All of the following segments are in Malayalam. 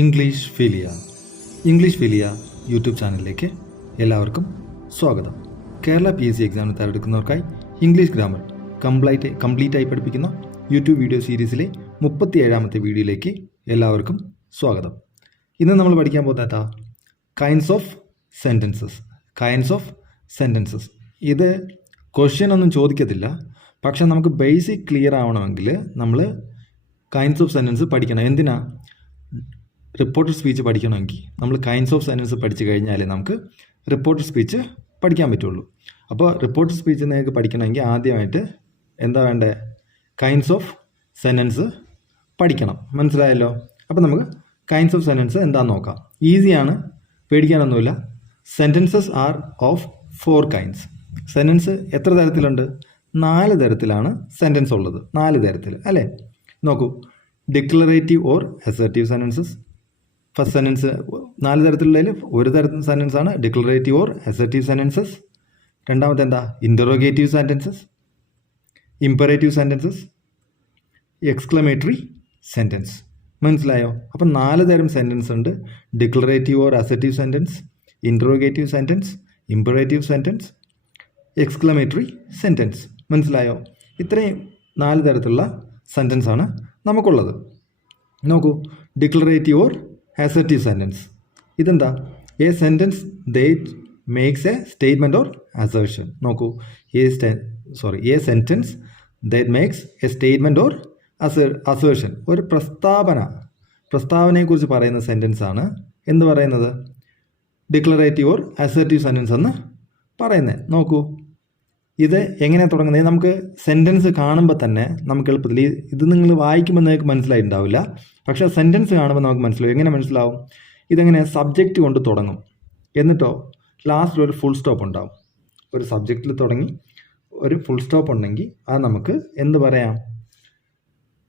ഇംഗ്ലീഷ് ഫിലിയ യൂട്യൂബ് ചാനലിലേക്ക് എല്ലാവർക്കും സ്വാഗതം. കേരള PSC എക്സാമിന് തയ്യാറെടുക്കുന്നവർക്കായി ഇംഗ്ലീഷ് ഗ്രാമർ കംപ്ലീറ്റ് ആയി പഠിപ്പിക്കുന്ന യൂട്യൂബ് വീഡിയോ സീരീസിലെ 37ാമത്തെ വീഡിയോയിലേക്ക് എല്ലാവർക്കും സ്വാഗതം. ഇന്ന് നമ്മൾ പഠിക്കാൻ പോകുന്നത് കൈൻഡ്സ് ഓഫ് സെൻറ്റൻസസ്. ഇത് ക്വസ്റ്റ്യൻ ഒന്നും ചോദിക്കത്തില്ല, പക്ഷെ നമുക്ക് ബേസിക് ക്ലിയർ ആവണമെങ്കിൽ നമ്മൾ കൈൻഡ്സ് ഓഫ് സെൻറ്റൻസ് പഠിക്കണം. എന്തിനാ? റിപ്പോർട്ടഡ് സ്പീച്ച് പഠിക്കണമെങ്കിൽ നമ്മൾ കൈൻഡ്സ് ഓഫ് സെൻറ്റൻസ് പഠിച്ചു കഴിഞ്ഞാലേ നമുക്ക് റിപ്പോർട്ടഡ് സ്പീച്ച് പഠിക്കാൻ പറ്റുള്ളൂ. അപ്പോൾ റിപ്പോർട്ടഡ് സ്പീച്ച് നിങ്ങൾക്ക് പഠിക്കണമെങ്കിൽ ആദ്യമായിട്ട് എന്താ വേണ്ടത്? കൈൻഡ്സ് ഓഫ് സെൻറ്റൻസ് പഠിക്കണം. മനസ്സിലായല്ലോ? അപ്പോൾ നമുക്ക് കൈൻഡ്സ് ഓഫ് സെൻറ്റൻസ് എന്താണെന്ന് നോക്കാം. ഈസിയാണ്, പേടിക്കാനൊന്നുമില്ല. Sentences R of 4 kinds. Sentence എത്ര തരത്തിലുണ്ട്? 4 തരത്തിലാണ് സെൻറ്റൻസ് ഉള്ളത്. 4 തരത്തിൽ അല്ലേ? നോക്കൂ. Declarative or assertive sentences. First sentence 4 തരത്തിലുള്ളതിൽ ഒരു തരത്തിൽ സെൻറ്റൻസ് ആണ് ഡിക്ലറേറ്റീവ് ഓർ അസർട്ടീവ് സെൻറ്റൻസസ്. രണ്ടാമത്തെ എന്താ? Interrogative sentences, imperative sentences, exclamatory sentence. മനസ്സിലായോ? അപ്പം 4 തരം സെൻറ്റൻസ് ഉണ്ട്. Declarative or assertive sentence, interrogative sentence, imperative sentence, exclamatory sentence. മനസ്സിലായോ? ഇത്രയും 4 തരത്തിലുള്ള സെൻറ്റൻസ് ആണ് നമുക്കുള്ളത്. നോക്കൂ. Declarative or assertive sentence. ഇതെന്താ? A sentence that makes a statement or assertion. നോക്കൂ. A sentence that makes a statement or assertion. ഒരു പ്രസ്താവനയെക്കുറിച്ച് പറയുന്ന സെൻറ്റൻസ് ആണ് എന്ന് പറയുന്നത് ഡിക്ലറേറ്റീവ് ഓർ അസർട്ടീവ് സെൻറ്റൻസ് എന്ന് പറയുന്നത്. നോക്കൂ. ഇത് എങ്ങനെയാണ് തുടങ്ങുന്നത്? നമുക്ക് സെൻറ്റൻസ് കാണുമ്പോൾ തന്നെ നമുക്ക് എളുപ്പത്തിൽ ഇത് നിങ്ങൾ വായിക്കുമ്പോൾ നിങ്ങൾക്ക് മനസ്സിലായിട്ടുണ്ടാവില്ല, പക്ഷേ സെൻറ്റൻസ് കാണുമ്പോൾ നമുക്ക് മനസ്സിലാവും. എങ്ങനെ മനസ്സിലാവും? ഇതെങ്ങനെ? സബ്ജക്റ്റ് കൊണ്ട് തുടങ്ങും, എന്നിട്ടോ ലാസ്റ്റിൽ ഒരു ഫുൾ സ്റ്റോപ്പ് ഉണ്ടാവും. ഒരു സബ്ജക്റ്റിൽ തുടങ്ങി ഒരു ഫുൾ സ്റ്റോപ്പ് ഉണ്ടെങ്കിൽ അത് നമുക്ക് എന്ത് പറയാം?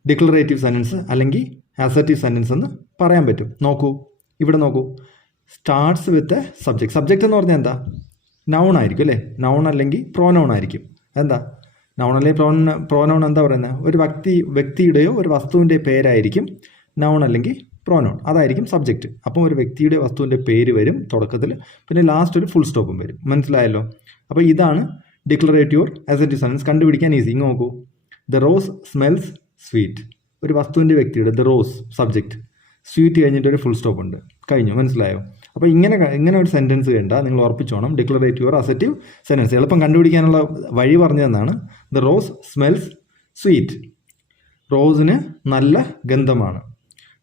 ഡിക്ലറേറ്റീവ് സെൻറ്റൻസ് അല്ലെങ്കിൽ അസർട്ടീവ് സെൻറ്റൻസ് എന്ന് പറയാൻ പറ്റും. നോക്കൂ. ഇവിടെ നോക്കൂ. Starts with a subject. Subject എന്ന് പറഞ്ഞാൽ എന്താ? നൗൺ ആയിരിക്കും അല്ലേ? നൗൺ അല്ലെങ്കിൽ പ്രോനൗൺ ആയിരിക്കും. എന്താ? നൗൺ അല്ലെങ്കിൽ പ്രോനൗൺ എന്താ പറയുന്നത്? ഒരു വ്യക്തിയുടെയോ ഒരു വസ്തുവിൻ്റെ പേരായിരിക്കും നൗൺ അല്ലെങ്കിൽ പ്രോനൗൺ. അതായിരിക്കും സബ്ജക്റ്റ്. അപ്പം ഒരു വ്യക്തിയുടെ വസ്തുവിൻ്റെ പേര് വരും തുടക്കത്തിൽ, പിന്നെ ലാസ്റ്റ് ഒരു ഫുൾ സ്റ്റോപ്പും വരും. മനസ്സിലായല്ലോ? അപ്പോൾ ഇതാണ് ഡിക്ലറേറ്റീവ് ഓർ അസർട്ടീവ് സെൻറ്റൻസ്. കണ്ടുപിടിക്കാൻ ഈസി. ഇങ്ങ് നോക്കൂ. The rose smells sweet. ഒരു വസ്തുവിൻ്റെ വ്യക്തിയുടെ ദ റോസ് സബ്ജക്റ്റ്, സ്വീറ്റ് കഴിഞ്ഞിട്ട് ഒരു ഫുൾ സ്റ്റോപ്പ് ഉണ്ട്. കഴിഞ്ഞു. മനസ്സിലായോ? അപ്പോൾ ഇങ്ങനെ ഒരു സെൻറ്റൻസ് വേണ്ട, നിങ്ങൾ ഉറപ്പിച്ചോണം. ഡിക്ലറേറ്റീവ് ഓർ അസർട്ടീവ് സെൻറ്റൻസ് എളുപ്പം കണ്ടുപിടിക്കാനുള്ള വഴി പറഞ്ഞതെന്നാണ്. The rose smells sweet. റോസിന് നല്ല ഗന്ധമാണ്.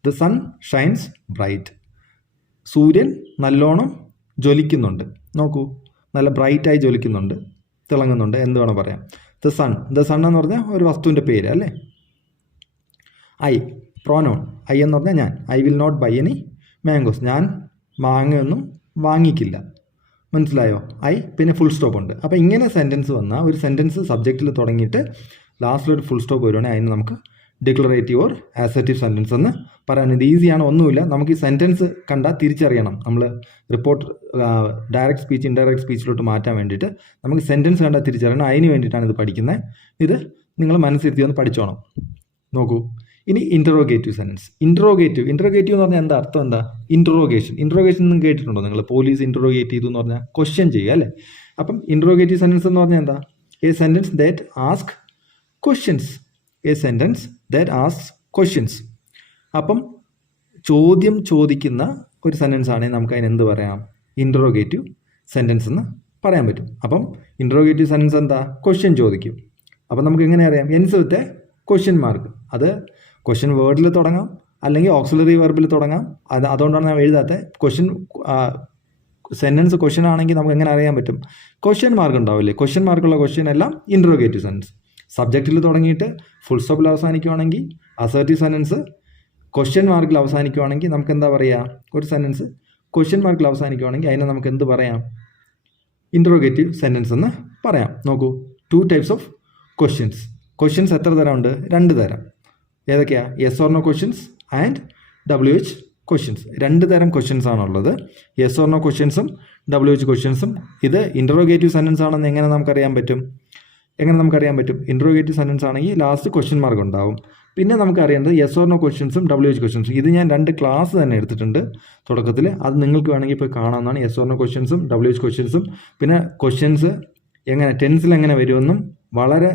The sun shines bright. സൂര്യൻ നല്ലോണം ജ്വലിക്കുന്നുണ്ട്. നോക്കൂ. നല്ല ബ്രൈറ്റായി ജ്വലിക്കുന്നുണ്ട്, തിളങ്ങുന്നുണ്ട്. എന്ത് വേണം പറയാം? ദ സൺ എന്ന് പറഞ്ഞാൽ ഒരു വസ്തുവിൻ്റെ പേര് അല്ലേ? I pronoun. ഐ എന്ന് പറഞ്ഞാൽ ഞാൻ. I will not buy any mangoes. ഞാൻ മാങ്ങയൊന്നും വാങ്ങിക്കില്ല. മനസ്സിലായോ? ഐ പിന്നെ ഫുൾ സ്റ്റോപ്പ് ഉണ്ട്. അപ്പോൾ ഇങ്ങനെ സെൻറ്റൻസ് വന്നാൽ, ഒരു സെൻറ്റൻസ് സബ്ജക്റ്റിൽ തുടങ്ങിയിട്ട് ലാസ്റ്റിൽ ഒരു ഫുൾ സ്റ്റോപ്പ് വരുവാണെങ്കിൽ അതിന് നമുക്ക് ഡിക്ലറേറ്റീവ് ഓർ അസർട്ടീവ് സെൻറ്റൻസ് എന്ന് പറയാൻ. ഇത് ഈസിയാണ്, ഒന്നുമില്ല. നമുക്ക് ഈ സെൻറ്റൻസ് കണ്ടാൽ തിരിച്ചറിയണം. നമ്മൾ റിപ്പോർട്ട് ഡയറക്റ്റ് സ്പീച്ച് ഇൻഡയറക്റ്റ് സ്പീച്ചിലോട്ട് മാറ്റാൻ വേണ്ടിയിട്ട് നമുക്ക് സെൻറ്റൻസ് കണ്ടാൽ തിരിച്ചറിയണം. അതിന് വേണ്ടിയിട്ടാണ് ഇത് പഠിക്കുന്നത്. ഇത് നിങ്ങൾ മനസ്സിരുത്തി ഒന്ന് പഠിച്ചോണം. നോക്കൂ. ഇനി ഇൻ്ററോഗേറ്റീവ് സെൻറ്റൻസ്. ഇൻ്ററോഗേറ്റീവ് എന്ന് പറഞ്ഞാൽ എന്താ അർത്ഥം? എന്താ? ഇൻ്ററോഗേഷൻ ഒന്നും കേട്ടിട്ടുണ്ടോ നിങ്ങൾ? പോലീസ് ഇൻ്ററോഗേറ്റ് ചെയ്തു എന്ന് പറഞ്ഞാൽ ക്വസ്റ്റ്യൻ ചെയ്യുക അല്ലേ? അപ്പം ഇൻ്ററോഗേറ്റീവ് സെൻറ്റൻസ് എന്ന് പറഞ്ഞാൽ എന്താ? A sentence that ask questions. അപ്പം ചോദ്യം ചോദിക്കുന്ന ഒരു സെൻറ്റൻസ് ആണെങ്കിൽ നമുക്ക് അതിന് എന്ത് പറയാം? ഇൻ്ററോഗേറ്റീവ് സെൻറ്റൻസ് എന്ന് പറയാൻ പറ്റും. അപ്പം ഇൻ്ററോഗേറ്റീവ് സെൻറ്റൻസ് എന്താ? ക്വസ്റ്റ്യൻ ചോദിക്കും. അപ്പം നമുക്ക് എങ്ങനെ അറിയാം? എൻസ് വിത്ത് ക്വസ്റ്റ്യൻ മാർക്ക്. അത് ക്വസ്റ്റ്യൻ വേർഡിൽ തുടങ്ങാം, അല്ലെങ്കിൽ ഓക്സിലറി വെർബിൽ തുടങ്ങാം. അതുകൊണ്ടാണ് ഞാൻ എഴുതാത്ത. സെൻറ്റൻസ് ക്വസ്റ്റ്യൻ ആണെങ്കിൽ നമുക്ക് എങ്ങനെ അറിയാൻ പറ്റും? ക്വസ്റ്റ്യൻ മാർക്ക് ഉണ്ടാവില്ലേ? ക്വസ്റ്റ്യൻ മാർക്കുള്ള ക്വസ്റ്റ്യൻ എല്ലാം ഇൻ്ററോഗേറ്റീവ് സെൻറ്റൻസ്. സബ്ജക്റ്റിൽ തുടങ്ങിയിട്ട് ഫുൾ സ്റ്റോപ്പിൽ അവസാനിക്കുവാണെങ്കിൽ അസർട്ടീവ് സെൻറ്റൻസ്. ക്വസ്റ്റ്യൻ മാർക്കിൽ അവസാനിക്കുവാണെങ്കിൽ നമുക്ക് എന്താ പറയുക? ഒരു സെൻറ്റൻസ് ക്വസ്റ്റ്യൻ മാർക്കിൽ അവസാനിക്കുവാണെങ്കിൽ അതിനെ നമുക്ക് എന്ത് പറയാം? ഇൻ്ററോഗേറ്റീവ് സെൻറ്റൻസ് എന്ന് പറയാം. നോക്കൂ. 2 types ഓഫ് ക്വസ്റ്റ്യൻസ് എത്ര തരമുണ്ട്? 2 തരം. ഏതൊക്കെയാണ്? Yes or no questions and WH questions. 2 തരം ക്വസ്റ്റ്യൻസ് ആണുള്ളത്. യെസ് ഓർ നോ ക്വസ്റ്റ്യൻസും WH ക്വസ്റ്റ്യൻസും. ഇത് ഇൻ്ററോഗേറ്റീവ് സെൻറ്റൻസ് ആണെന്ന് എങ്ങനെ നമുക്കറിയാൻ പറ്റും? ഇൻ്ററോഗേറ്റീവ് സെൻറ്റൻസ് ആണെങ്കിൽ ലാസ്റ്റ് ക്വസ്റ്റ്യൻ മാർക്ക് ഉണ്ടാവും. പിന്നെ നമുക്കറിയേണ്ടത് യെസ് ഓർ നോ ക്വസ്റ്റ്യൻസും WH ക്വസ്റ്റ്യൻസും. ഇത് ഞാൻ 2 ക്ലാസ് തന്നെ എടുത്തിട്ടുണ്ട് തുടക്കത്തിൽ. അത് നിങ്ങൾക്ക് വേണമെങ്കിൽ ഇപ്പോൾ കാണാവുന്നതാണ്. യെസ് ഓർ നോ ക്വസ്റ്റ്യൻസും WH ക്വസ്റ്റ്യൻസും. പിന്നെ ക്വസ്റ്റ്യൻസ് എങ്ങനെ ടെൻസിൽ എങ്ങനെ വരുമെന്നും വളരെ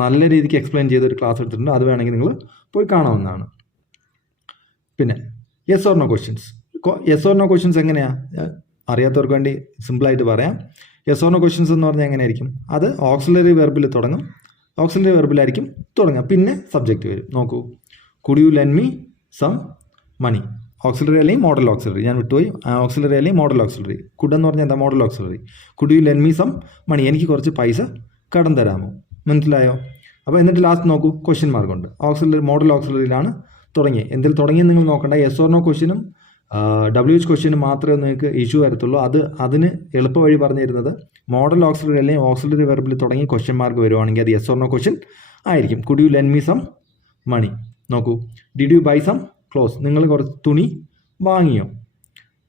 നല്ല രീതിക്ക് എക്സ്പ്ലെയിൻ ചെയ്തൊരു ക്ലാസ് എടുത്തിട്ടുണ്ട്. അത് വേണമെങ്കിൽ നിങ്ങൾ പോയി കാണാവുന്നതാണ്. പിന്നെ yes or no questions. Yes or no questions എങ്ങനെയാണ് അറിയാത്തവർക്ക് വേണ്ടി സിമ്പിളായിട്ട് പറയാം. യെസ് ഓർ നോ ക്വസ്റ്റ്യൻസ് എന്ന് പറഞ്ഞാൽ എങ്ങനെയായിരിക്കും? അത് ഓക്സിലറി വെർബിൽ തുടങ്ങും. ഓക്സിലറി വെർബിലായിരിക്കും തുടങ്ങുക. പിന്നെ സബ്ജക്റ്റ് വരും. നോക്കൂ, could you lend me some money. Auxiliary അല്ലെങ്കിൽ മോഡൽ ഓക്സിലറി, ഞാൻ വിട്ടുപോയി. ഓക്സിലറി അല്ലെങ്കിൽ മോഡൽ ഓക്സിലറി. കുഡ് എന്ന് പറഞ്ഞാൽ എന്താ? Modal auxiliary. Could you lend me some money, എനിക്ക് കുറച്ച് പൈസ കടം തരാമോ? മനസ്സിലായോ? അപ്പോൾ എന്നിട്ട് ലാസ്റ്റ് നോക്കൂ, ക്വസ്റ്റ്യൻ മാർക്കുണ്ട്. ഓക്സിലറി മോഡൽ ഓക്സിലറിയിലാണ് തുടങ്ങിയത്. എന്തിൽ തുടങ്ങിയെന്ന് നിങ്ങൾ നോക്കണ്ട. യെസ് ഓർ നോ ക്വസ്റ്റ്യനും WH ക്വസ്റ്റ്യനും മാത്രമേ നിങ്ങൾക്ക് ഇഷ്യൂ വരത്തുള്ളൂ. അതിന് എളുപ്പ വഴി പറഞ്ഞു തരുന്നത് മോഡൽ ഓക്സിലറി അല്ലെങ്കിൽ ഓക്സിലറി വെർബിൽ തുടങ്ങി ക്വസ്റ്റ്യൻ മാർക്ക് വരുവാണെങ്കിൽ അത് യെസ് ഓർ നോ ക്വസ്റ്റ്യൻ ആയിരിക്കും. Could you lend me some money. നോക്കൂ, did you buy some clothes, നിങ്ങൾ കുറച്ച് തുണി വാങ്ങിയോ?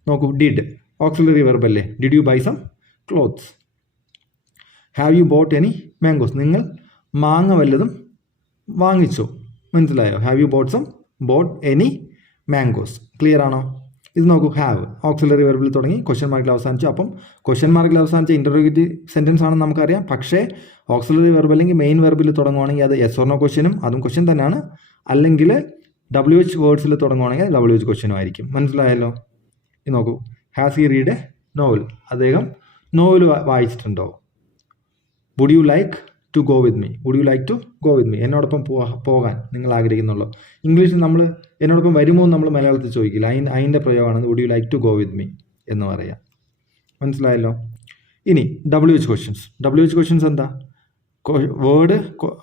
നോക്കൂ, ഡിഡ് ഓക്സിലറി വെർബ് അല്ലേ? Did you buy some clothes. Have you bought any mangoes, നിങ്ങൾ മാങ്ങ വല്ലതും വാങ്ങിച്ചോ? മനസ്സിലായോ? Have you bought any mangoes. Clear ആണോ? ഇത് നോക്കൂ, ഹാവ് ഓക്സിലറി വെർബിൽ തുടങ്ങി ക്വസ്റ്റ്യൻ മാർക്കിൽ അവസാനിച്ചു. അപ്പം ക്വസ്റ്റ്യൻ മാർക്കിൽ അവസാനിച്ച ഇൻ്ററോഗേറ്റീവ് സെൻറ്റൻസ് ആണെന്ന് നമുക്കറിയാം. പക്ഷേ ഓക്സിലറി വെർബ് അല്ലെങ്കിൽ മെയിൻ വെർബിൽ തുടങ്ങുവാണെങ്കിൽ അത് യെസ് ഓർ നോ ക്വസ്റ്റ്യനും, അതും ക്വസ്റ്റ്യൻ തന്നെയാണ്. അല്ലെങ്കിൽ WH വേർഡ്സിൽ തുടങ്ങുവാണെങ്കിൽ WH ക്വസ്റ്റ്യനും ആയിരിക്കും. മനസ്സിലായല്ലോ? ഇത് നോക്കൂ, has he read a novel, അദ്ദേഹം നോവൽ വായിച്ചിട്ടുണ്ടോ? Would you like to go with me, would you like to go with me, എന്നോടൊപ്പം പോകാൻ നിങ്ങൾ ആഗ്രഹിക്കുന്നുള്ളൂ. ഇംഗ്ലീഷിൽ നമ്മൾ എന്നോടൊപ്പം വരുമോ എന്ന് നമ്മൾ മലയാളത്തിൽ ചോദിക്കില്ല. അതിൻ്റെ പ്രയോഗമാണ് would you like to go with me എന്ന് പറയാം. മനസ്സിലായല്ലോ? ഇനി WH ക്വസ്റ്റ്യൻസ് എന്താ? വേർഡ്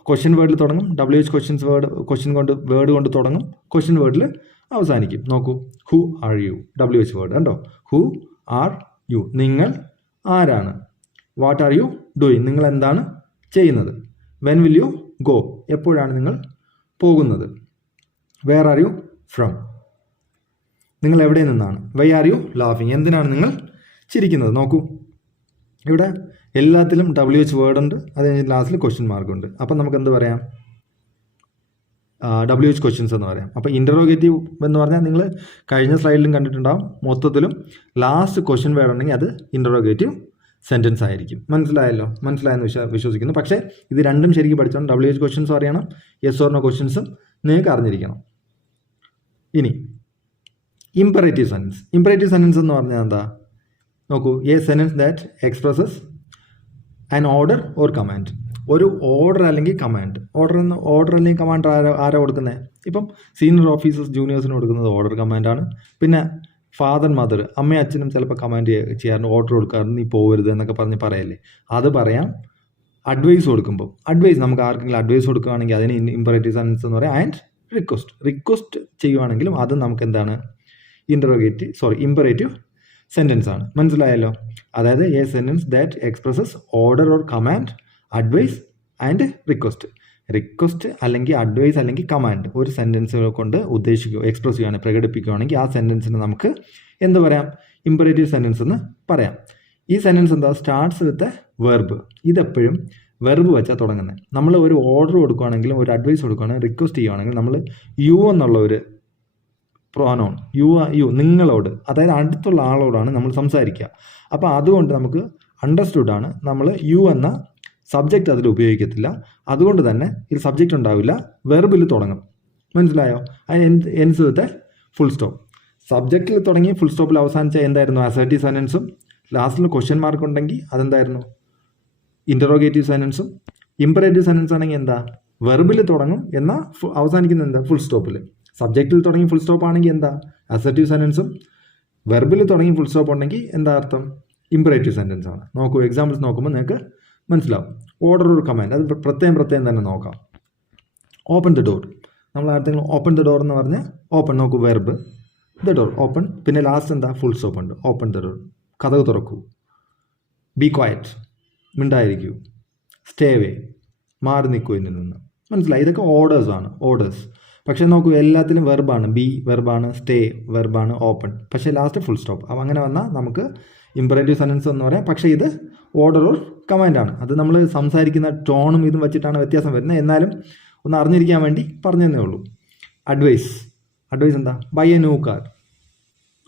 ക്വസ്റ്റ്യൻ വേർഡിൽ തുടങ്ങും. WH ക്വസ്റ്റ്യൻസ് വേർഡ് കൊണ്ട് തുടങ്ങും, ക്വസ്റ്റ്യൻ വേർഡിൽ അവസാനിക്കും. നോക്കൂ, who are you, WH word കണ്ടോ? ഹു ആർ യു, നിങ്ങൾ ആരാണ്? വാട്ട് ആർ യു ഡൂയിങ്, നിങ്ങൾ എന്താണ് ചെയ്യുന്നത്? വെൻ വിൽ യു ഗോ, എപ്പോഴാണ് നിങ്ങൾ പോകുന്നത്? വേർ ആർ യു ഫ്രം, നിങ്ങൾ എവിടെ നിന്നാണ്? വൈ ആർ യു ലാഫിങ്, എന്തിനാണ് നിങ്ങൾ ചിരിക്കുന്നത്? നോക്കൂ, ഇവിടെ എല്ലാത്തിലും WH വേർഡ് ഉണ്ട്, അത് കഴിഞ്ഞ് ലാസ്റ്റിൽ ക്വസ്റ്റ്യൻ മാർക്കുണ്ട്. അപ്പം നമുക്ക് എന്ത് പറയാം? WH ക്വസ്റ്റ്യൻസ് എന്ന് പറയാം. അപ്പോൾ ഇൻ്ററോഗേറ്റീവ് എന്ന് പറഞ്ഞാൽ നിങ്ങൾ കഴിഞ്ഞ സ്ലൈഡിലും കണ്ടിട്ടുണ്ടാവും. മൊത്തത്തിലും ലാസ്റ്റ് ക്വസ്റ്റ്യൻ വേർഡ് ഉണ്ടെങ്കിൽ അത് ഇൻ്ററോഗേറ്റീവ് സെൻറ്റൻസ് ആയിരിക്കും. മനസ്സിലായെന്ന് വിശ്വസിക്കുന്നു. പക്ഷേ ഇത് രണ്ടും ശരിക്കും പഠിച്ചോണം. WH ക്വസ്റ്റ്യൻസും അറിയണം, യെസ് ഓർ നോ ക്വസ്റ്റ്യൻസും നിങ്ങൾക്ക് അറിഞ്ഞിരിക്കണം. ഇനി ഇമ്പറേറ്റീവ് സെൻറ്റൻസ് എന്ന് പറഞ്ഞാൽ എന്താ? നോക്കൂ, a sentence that expresses an order or command. ഒരു ഓർഡർ അല്ലെങ്കിൽ കമാൻഡ്. ഓർഡർ അല്ലെങ്കിൽ കമാൻഡ് ആരാ കൊടുക്കുന്നത്? ഇപ്പം സീനിയർ ഓഫീസേഴ്സ് ജൂനിയേഴ്സിന് കൊടുക്കുന്നത് ഓർഡർ കമാൻഡാണ്. പിന്നെ ഫാദർ മദർ, അമ്മയും അച്ഛനും ചിലപ്പോൾ കമാൻഡ് ചെയ്യാറുണ്ട്, ഓർഡർ കൊടുക്കാറുണ്ട്, നീ പോകരുത് എന്നൊക്കെ പറയല്ലേ. അത് പറയാം. അഡ്വൈസ് കൊടുക്കുമ്പോൾ, നമുക്ക് ആർക്കെങ്കിലും അഡ്വൈസ് കൊടുക്കുകയാണെങ്കിൽ അതിന് ഇമ്പറേറ്റീവ് സെൻറ്റൻസ് എന്ന് പറയാം. ആൻഡ് റിക്വസ്റ്റ് ചെയ്യുവാണെങ്കിലും അത് നമുക്ക് എന്താണ്? ഇമ്പറേറ്റീവ് സെൻറ്റൻസ് ആണ്. മനസ്സിലായല്ലോ? അതായത് a sentence that expresses order or command, advice and request അല്ലെങ്കിൽ അഡ്വൈസ് അല്ലെങ്കിൽ കമാൻഡ് ഒരു സെൻറ്റൻസ് കൊണ്ട് എക്സ്പ്രസ് ചെയ്യുകയാണ്, പ്രകടിപ്പിക്കുകയാണെങ്കിൽ ആ സെൻറ്റൻസിന് നമുക്ക് എന്ത് പറയാം? ഇമ്പറേറ്റീവ് സെൻറ്റൻസ് എന്ന് പറയാം. ഈ സെൻറ്റൻസ് എന്താ? Starts with verb. ഇതെപ്പോഴും വെർബ് വെച്ചാൽ തുടങ്ങുന്നത്. നമ്മൾ ഒരു ഓർഡർ കൊടുക്കുകയാണെങ്കിലും ഒരു അഡ്വൈസ് കൊടുക്കുകയാണെങ്കിൽ റിക്വസ്റ്റ് ചെയ്യുകയാണെങ്കിൽ നമ്മൾ യു എന്നുള്ള ഒരു പ്രോനൗൺ, യു നിങ്ങളോട്, അതായത് അടുത്തുള്ള ആളോടാണ് നമ്മൾ സംസാരിക്കുക. അപ്പോൾ അതുകൊണ്ട് നമുക്ക് അണ്ടർസ്റ്റുഡ് ആണ്. നമ്മൾ യു എന്ന സബ്ജക്റ്റ് അതിൽ ഉപയോഗിക്കത്തില്ല. അതുകൊണ്ട് തന്നെ ഇത് സബ്ജക്റ്റ് ഉണ്ടാവില്ല, വെർബിൽ തുടങ്ങും. മനസ്സിലായോ? അതിന് എൻസ് വിത്ത് ഫുൾ സ്റ്റോപ്പ്. സബ്ജക്റ്റിൽ തുടങ്ങി ഫുൾ സ്റ്റോപ്പിൽ അവസാനിച്ച എന്തായിരുന്നു? അസർട്ടീവ് സെൻറ്റൻസും. ലാസ്റ്റിൽ ക്വസ്റ്റ്യൻ മാർക്ക് ഉണ്ടെങ്കിൽ അതെന്തായിരുന്നു? ഇൻ്ററോഗേറ്റീവ് സെൻറ്റൻസും. ഇമ്പറേറ്റീവ് സെൻറ്റൻസ് ആണെങ്കിൽ എന്താ? വെർബിൽ തുടങ്ങും എന്നാൽ അവസാനിക്കുന്നത് എന്താ? ഫുൾ സ്റ്റോപ്പിൽ. സബ്ജക്റ്റിൽ തുടങ്ങി ഫുൾ സ്റ്റോപ്പ് ആണെങ്കിൽ എന്താ? അസർട്ടീവ് സെൻറ്റൻസും. വെർബിൽ തുടങ്ങി ഫുൾ സ്റ്റോപ്പ് ഉണ്ടെങ്കിൽ എന്താ അർത്ഥം? ഇമ്പറേറ്റീവ് സെൻറ്റൻസ് ആണ്. നോക്കൂ, എക്സാമ്പിൾസ് നോക്കുമ്പോൾ നിങ്ങൾക്ക് മനസ്സിലാവും. ഓർഡർ ഒരു കമാൻഡ്, അത് പ്രത്യേകം തന്നെ നോക്കാം. ഓപ്പൺ ദ ഡോർ, നമ്മൾ ആർക്കെങ്കിലും ഓപ്പൺ ദ ഡോർ എന്ന് പറഞ്ഞാൽ ഓപ്പൺ, നോക്കൂ വെർബ്, ദ ഡോർ ഓപ്പൺ. പിന്നെ ലാസ്റ്റ് എന്താ? ഫുൾ സ്റ്റോപ്പ് ഉണ്ട്. ഓപ്പൺ ദ ഡോർ, കഥക് തുറക്കൂ. ബി ക്വയറ്റ്, മിണ്ടായിരിക്കൂ. സ്റ്റേ അവേ, മാറി നിൽക്കൂ ഇതിൽ നിന്ന്. മനസ്സിലായി? ഇതൊക്കെ ഓർഡേഴ്സ്. പക്ഷേ നോക്കൂ, എല്ലാത്തിലും വെർബാണ്. ബി വെർബാണ്, സ്റ്റേ വെർബാണ്, ഓപ്പൺ. പക്ഷേ ലാസ്റ്റ് ഫുൾ സ്റ്റോപ്പ്. അപ്പം അങ്ങനെ വന്നാൽ നമുക്ക് ഇമ്പറേറ്റീവ് സെൻറ്റൻസ് എന്ന് പറയാം. പക്ഷേ ഇത് ഓർഡർ ഓർ കമാൻഡാണ്. അത് നമ്മൾ സംസാരിക്കുന്ന ടോണും ഇതും വെച്ചിട്ടാണ് വ്യത്യാസം വരുന്നത്. എന്നാലും ഒന്ന് അറിഞ്ഞിരിക്കാൻ വേണ്ടി പറഞ്ഞതേ ഉള്ളൂ. അഡ്വൈസ് എന്താ? ബൈ എ ന്യൂ കാർ,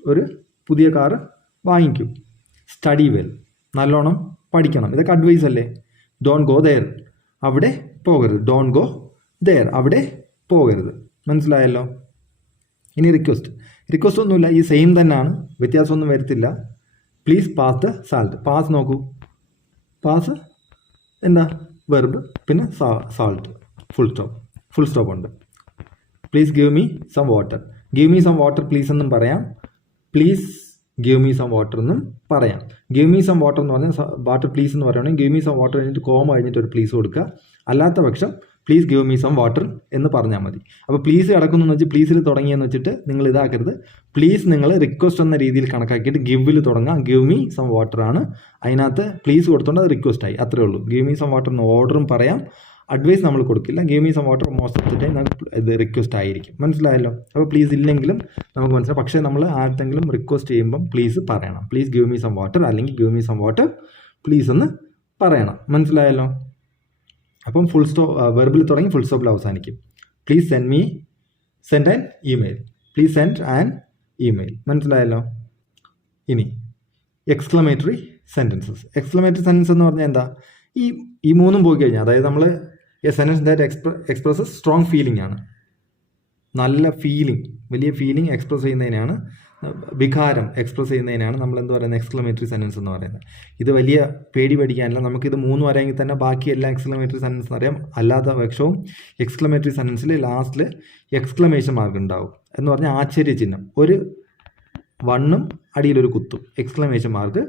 ഒരു പുതിയ കാറ് വാങ്ങിക്കൂ. സ്റ്റഡി വെൽ, നല്ലോണം പഠിക്കണം. ഇതൊക്കെ അഡ്വൈസ് അല്ലേ? ഡോൺ ഗോ ദെയർ, അവിടെ പോകരുത്. ഡോൺ ഗോ ദെയർ, അവിടെ പോകരുത്. മനസ്സിലായല്ലോ? ഇനി റിക്വസ്റ്റ് ഒന്നുമില്ല, ഈ സെയിം തന്നെയാണ്, വ്യത്യാസമൊന്നും വരത്തില്ല. Please pass the salt. Pass നോക്കൂ, പാസ് എന്താ? വെർബ്, പിന്നെ സാൾട്ട്, ഫുൾ സ്റ്റോപ്പ് ഉണ്ട്. Please give me some water. Give me some water please എന്നും പറയാം, please give me some water എന്നും പറയാം. ഗിവ് മീ സം വാട്ടർ എന്ന് പറഞ്ഞാൽ വാട്ടർ പ്ലീസ് എന്ന് പറയുകയാണെങ്കിൽ ഗിവ് മീ സം വാട്ടർ കഴിഞ്ഞിട്ട് കോമ കഴിഞ്ഞിട്ട് ഒരു പ്ലീസ് കൊടുക്കുക. അല്ലാത്ത പക്ഷം please give me some water എന്ന് പറഞ്ഞാൽ മതി. അപ്പോൾ പ്ലീസ് കിടക്കുന്നു എന്ന് വെച്ച് പ്ലീസിൽ തുടങ്ങിയെന്ന് വെച്ചിട്ട് നിങ്ങൾ ഇതാക്കരുത്. പ്ലീസ് നിങ്ങൾ റിക്വസ്റ്റ് എന്ന രീതിയിൽ കണക്കാക്കിയിട്ട് ഗിവിൽ തുടങ്ങാം. ഗിവ് മീ സം വാട്ടർ ആണ്, അതിനകത്ത് പ്ലീസ് കൊടുത്തോണ്ട് അത് റിക്വസ്റ്റ് ആയി, അത്രേ ഉള്ളൂ. ഗിവ് മീ സം വാട്ടർ എന്ന് ഓർഡറും പറയാം, അഡ്വൈസ് നമ്മൾ കൊടുക്കില്ല. Give me some water most of the time ഇത് റിക്വസ്റ്റ് ആയിരിക്കും. മനസ്സിലായല്ലോ? അപ്പോൾ പ്ലീസ് ഇല്ലെങ്കിലും നമുക്ക് മനസ്സിലാവും. പക്ഷേ നമ്മൾ ആർക്കെങ്കിലും റിക്വസ്റ്റ് ചെയ്യുമ്പം പ്ലീസ് പറയണം. Please give me some water അല്ലെങ്കിൽ give me some water please എന്ന് പറയണം. മനസ്സിലായല്ലോ? അപ്പം ഫുൾ സ്റ്റോപ്പ് വെർബിൽ തുടങ്ങി ഫുൾ സ്റ്റോപ്പിൽ അവസാനിക്കും. Please send an email. Please send an email. മനസ്സിലായല്ലോ? ഇനി എക്സ്ക്ലമേറ്ററി സെൻറ്റൻസസ്. എക്സ്ക്ലമേറ്ററി സെൻറ്റൻസ് എന്ന് പറഞ്ഞാൽ എന്താ? ഈ മൂന്നും പോയി കഴിഞ്ഞാൽ, അതായത് നമ്മൾ A sentence that expresses strong feeling ആണ്, നല്ല ഫീലിംഗ്, വലിയ ഫീലിംഗ് എക്സ്പ്രസ് ചെയ്യുന്നതിനാണ്, വികാരം എക്സ്പ്രസ് ചെയ്യുന്നതിനാണ് നമ്മൾ എന്ത് പറയുന്നത്? എക്സ്ക്ലമേറ്ററി സെൻറ്റൻസ് എന്ന് പറയുന്നത്. ഇത് വലിയ പേടിക്കാനില്ല. നമുക്കിത് മൂന്ന് വരെയെങ്കിൽ തന്നെ ബാക്കി എല്ലാ എക്സ്ക്ലമേറ്ററി സെൻറ്റൻസ് അറിയാം. അല്ലാത്ത പക്ഷവും എക്സ്ക്ലമേറ്ററി സെൻറ്റൻസിൽ ലാസ്റ്റിൽ എക്സ്ക്ലമേഷൻ മാർക്ക് ഉണ്ടാവും. എന്ന് പറഞ്ഞാൽ ആശ്ചര്യചിഹ്നം, ഒരു വണ്ണും അടിയിലൊരു കുത്തും, എക്സ്ക്ലമേഷൻ മാർക്ക്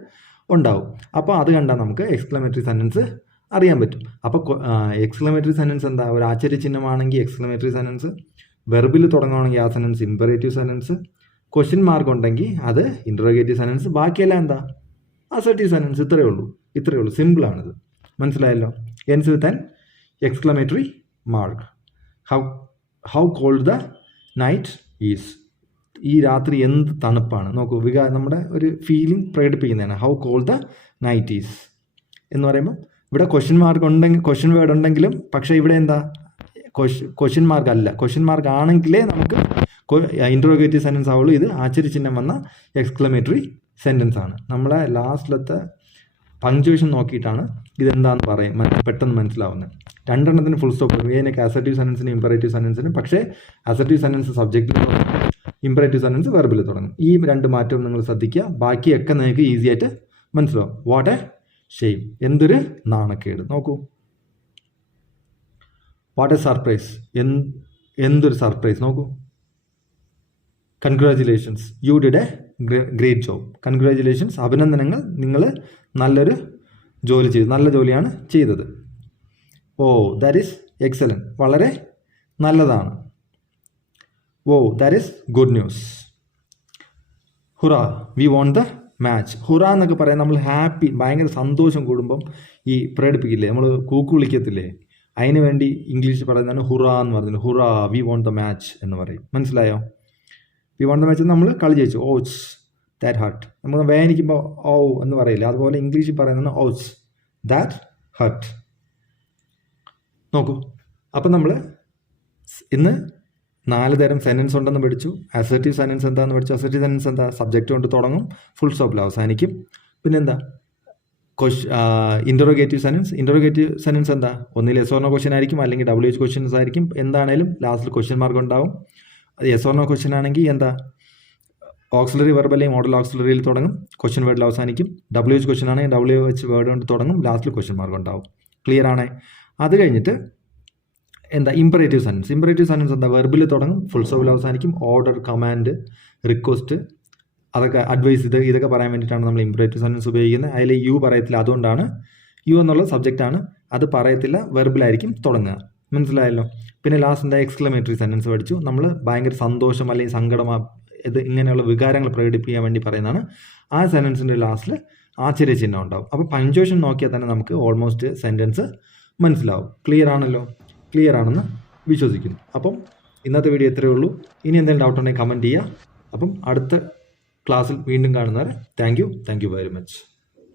ഉണ്ടാവും. അപ്പോൾ അത് കണ്ടാൽ നമുക്ക് എക്സ്ക്ലമേറ്ററി സെൻറ്റൻസ് അറിയാൻ പറ്റും. അപ്പോൾ എക്സ്ക്ലമേറ്ററി സെൻറ്റൻസ് എന്താ? ഒരു ആശ്ചര്യചിഹ്നമാണെങ്കിൽ എക്സ്ക്ലമേറ്ററി സെൻറ്റൻസ്, വെർബിൽ തുടങ്ങുകയാണെങ്കിൽ ആ sentence imperative sentence, question mark ഉണ്ടെങ്കിൽ അത് ഇൻറ്ററോഗേറ്റീവ് സെൻറ്റൻസ്, ബാക്കിയെല്ലാം എന്താ? Assertive sentence. ഇത്രയേ ഉള്ളൂ. സിമ്പിളാണിത്. മനസ്സിലായല്ലോ? Ends with an exclamatory mark. How cold the night is. ഈ രാത്രി എന്ത് തണുപ്പാണ്. നോക്കൂ, നമ്മുടെ ഒരു ഫീലിംഗ് പ്രകടിപ്പിക്കുന്നതാണ്. How cold the night is എന്ന് പറയുമ്പോൾ ഇവിടെ ക്വസ്റ്റ്യൻ മാർക്ക് ഉണ്ടെങ്കിൽ, ക്വസ്റ്റ്യൻ വേർഡ് ഉണ്ടെങ്കിലും, പക്ഷേ ഇവിടെ എന്താ? ക്വസ്റ്റ്യൻ മാർക്ക് അല്ല. ക്വസ്റ്റ്യൻ മാർക്ക് ആണെങ്കിലേ നമുക്ക് ഇൻട്രോഗേറ്റീവ് സെൻറ്റൻസ് ആവുള്ളൂ. ഇത് ആശ്ചര്യചിഹ്നം വന്ന എക്സ്ക്ലമേറ്ററി സെൻറ്റൻസ് ആണ്. നമ്മളെ ലാസ്റ്റിലത്തെ പങ്ക്ച്വേഷൻ നോക്കിയിട്ടാണ് ഇതെന്താണെന്ന് പറയും പെട്ടെന്ന് മനസ്സിലാവുന്നത്. രണ്ടെണ്ണത്തിന് ഫുൾ സ്റ്റോപ്പ്. ഇതിനൊക്കെ അസർട്ടീവ് സെൻറ്റൻസിനും ഇമ്പറേറ്റീവ് സെൻറ്റൻസിനും. പക്ഷേ അസർട്ടീവ് സെൻറ്റൻസ് സബ്ജക്റ്റിൽ തുടങ്ങും, ഇമ്പറേറ്റീവ് സെൻറ്റൻസ് വെർബിൽ തുടങ്ങും. ഈ രണ്ട് മാറ്റവും നിങ്ങൾ ശ്രദ്ധിക്കുക. ബാക്കിയൊക്കെ നിങ്ങൾക്ക് ഈസി ആയിട്ട് മനസ്സിലാവും. വാട്ട് എ ഷെയിം, എന്തൊരു നാണക്കേട്. നോക്കൂ, വാട്ട് എ സർപ്രൈസ്, എന്തൊരു സർപ്രൈസ്. നോക്കൂ, congratulations, you did A great job. Congratulations, അഭിനന്ദനങ്ങൾ, നിങ്ങൾ നല്ലൊരു ജോലി ചെയ്തു, നല്ല ജോലിയാണ് ചെയ്തത്. ഓ ദാറ്റ് ഈസ് എക്സലൻറ്റ്, വളരെ നല്ലതാണ്. Oh that is good news. Hurrah, we won the match. Hurrah എന്നൊക്കെ പറയാൻ നമ്മൾ ഹാപ്പി, ഭയങ്കര സന്തോഷം കൂടുമ്പം ഈ പ്രകടിപ്പിക്കില്ലേ, നമ്മൾ കൂക്ക് വിളിക്കത്തില്ലേ, അതിന് വേണ്ടി ഇംഗ്ലീഷ് പറയുന്നതാണ് ഹുറ എന്ന് പറഞ്ഞത്. ഹുറ, വി വോൺ ദ മാച്ച് എന്ന് പറയും. മനസ്സിലായോ? വി വോൺ ദ മാച്ച് നമ്മൾ കളി ജയിച്ചു. ഓച്ച് ദാറ്റ് ഹർട്ട്. നമ്മൾ വേദനിക്കുമ്പോൾ ഓ എന്ന് പറയില്ല, അതുപോലെ ഇംഗ്ലീഷിൽ പറയുന്നതാണ് ഓച്ച് ദാറ്റ് ഹർട്ട്. നോക്കൂ, അപ്പം നമ്മൾ ഇന്ന് 4 തരം സെൻറ്റൻസ് ഉണ്ടെന്ന് പഠിച്ചു. അസർട്ടീവ് സെൻറ്റൻസ് എന്താണെന്ന് പഠിച്ചു. അസർട്ടീവ് സെൻറ്റൻസ് എന്താ? സബ്ജക്റ്റ് കൊണ്ട് തുടങ്ങും, ഫുൾ സ്റ്റോപ്പിൽ അവസാനിക്കും. പിന്നെന്താ? ഇൻറ്ററോഗേറ്റീവ് സെൻറ്റൻസ് എന്താ? ഒന്നിൽ എസ് ഓർ നോ ക്വസ്റ്റ്യൻ ആയിരിക്കും, അല്ലെങ്കിൽ WH ക്വസ്റ്റ്യൻസ് ആയിരിക്കും. എന്താണേലും ലാസ്റ്റിൽ ക്വസ്റ്റ്യൻ മാർക്ക് ഉണ്ടാവും. അത് എസ് ഓർ നോ ക്വസ്റ്റ്യൻ ആണെങ്കിൽ എന്താ? ഓക്സിലറി വെർബ് അല്ലെങ്കിൽ മോഡൽ ഓക്സിലറിയിൽ തുടങ്ങും, ക്വസ്റ്റ്യൻ വേർഡിൽ അവസാനിക്കും. WH ക്വസ്റ്റ്യൻ ആണെങ്കിൽ WH വേർഡ് കൊണ്ട് തുടങ്ങും, ലാസ്റ്റിൽ ക്വസ്റ്റ്യൻ മാർക്ക് ഉണ്ടാവും. ക്ലിയർ ആണേ? അത് കഴിഞ്ഞിട്ട് എന്താ? ഇമ്പറേറ്റീവ് സെൻറ്റൻസ് എന്താ? വെർബിൽ തുടങ്ങും, ഫുൾ സ്റ്റോപ്പിൽ അവസാനിക്കും. ഓർഡർ, കമാൻഡ്, റിക്വസ്റ്റ്, അതൊക്കെ അഡ്വൈസ്, ഇതൊക്കെ പറയാൻ വേണ്ടിയിട്ടാണ് നമ്മൾ ഇമ്പറേറ്റീവ് സെൻറ്റൻസ് ഉപയോഗിക്കുന്നത്. അതിൽ യു പറയത്തില്ല, അതുകൊണ്ടാണ്. യു എന്നുള്ള സബ്ജക്റ്റാണ്, അത് പറയത്തില്ല, വെർബിലായിരിക്കും തുടങ്ങുക. മനസ്സിലായല്ലോ? പിന്നെ ലാസ്റ്റ് എന്താ? എക്സ്ക്ലമേറ്ററി സെൻറ്റൻസ് പഠിച്ചു. നമ്മൾ ഭയങ്കര സന്തോഷം അല്ലെങ്കിൽ സങ്കടം, ഇത് ഇങ്ങനെയുള്ള വികാരങ്ങൾ പ്രകടിപ്പിക്കാൻ വേണ്ടി പറയുന്നതാണ്. ആ സെൻറ്റൻസിൻ്റെ ലാസ്റ്റിൽ ആശ്ചര്യചിഹ്നം ഉണ്ടാവും. അപ്പോൾ പഞ്ച്വേഷൻ നോക്കിയാൽ തന്നെ നമുക്ക് ഓൾമോസ്റ്റ് സെൻറ്റൻസ് മനസ്സിലാവും. ക്ലിയർ ആണെന്ന് വിശ്വസിക്കുന്നു. അപ്പം ഇന്നത്തെ വീഡിയോ ഇത്രയേ ഉള്ളൂ. ഇനി എന്തെങ്കിലും ഡൗട്ട് ഉണ്ടെങ്കിൽ കമൻറ്റ് ചെയ്യുക. അപ്പം അടുത്ത ക്ലാസ്സിൽ വീണ്ടും കാണുന്നവരെ താങ്ക് യു വെരി മച്ച്.